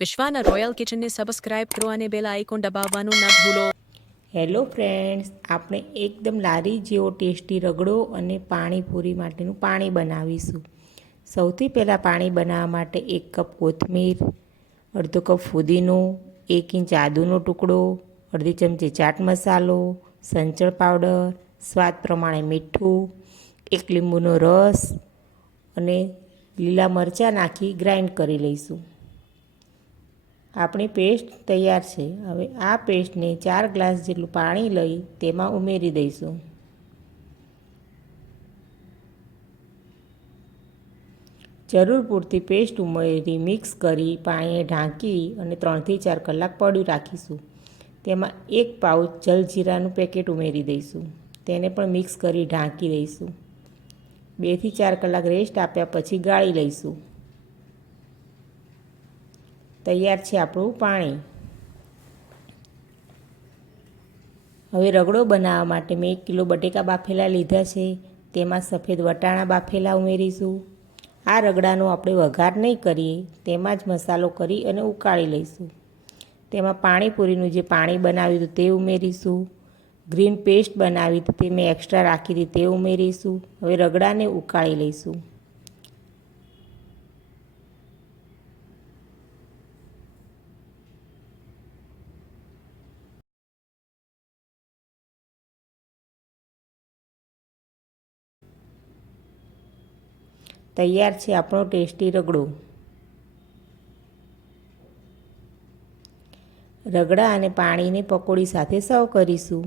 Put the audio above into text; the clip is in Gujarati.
વિશ્વાના રોયલ કિચનને સબસ્ક્રાઇબ કરો અને બેલ આઇકોન દબાવવાનું ન ભૂલો। હેલો ફ્રેન્ડ્સ, આપણે એકદમ લારી જેવો ટેસ્ટી રગડો અને પાણીપુરી માટેનું પાણી બનાવીશું। સૌથી પહેલાં પાણી બનાવવા માટે 1 કપ કોથમીર, અડધો કપ ફુદીનો, 1 ઇંચ આદુનો ટુકડો, અડધી ચમચી ચાટ મસાલો, સંચળ પાવડર, સ્વાદ પ્રમાણે મીઠું, 1 લીંબુનો રસ અને લીલા મરચાં નાખી ગ્રાઇન્ડ કરી લઈશું। આપણી પેસ્ટ તૈયાર છે। હવે આ પેસ્ટને 4 ગ્લાસ જેટલું પાણી લઈ તેમાં ઉમેરી દઈશું। જરૂર પૂરતી પેસ્ટ ઉમેરી મિક્સ કરી પાણીએ ઢાંકી અને 3 થી 4 કલાક પડ્યું રાખીશું। તેમાં 1 પાઉચ જલજીરાનું પેકેટ ઉમેરી દઈશું। તેને પણ મિક્સ કરી ઢાંકી દઈશું। 2 થી 4 કલાક રેસ્ટ આપ્યા પછી ગાળી લઈશું। તૈયાર છે આપણું પાણી। હવે રગડો બનાવવા માટે મેં 1 કિલો બટેકા બાફેલા લીધા છે। તેમાં સફેદ વટાણા બાફેલા ઉમેરીશું। આ રગડાનો આપણે વઘાર નહીં કરીએ, તેમાં જ મસાલો કરી અને ઉકાળી લઈશું। તેમાં પાણીપુરીનું જે પાણી બનાવ્યું હતું તે ઉમેરીશું। ગ્રીન પેસ્ટ બનાવી હતી તે મેં એક્સ્ટ્રા રાખી હતી તે ઉમેરીશું। હવે રગડાને ઉકાળી લઈશું। તૈયાર છે આપણો ટેસ્ટી રગડો। રગડા અને પાણીની પકોડી સાથે સર્વ કરીશું।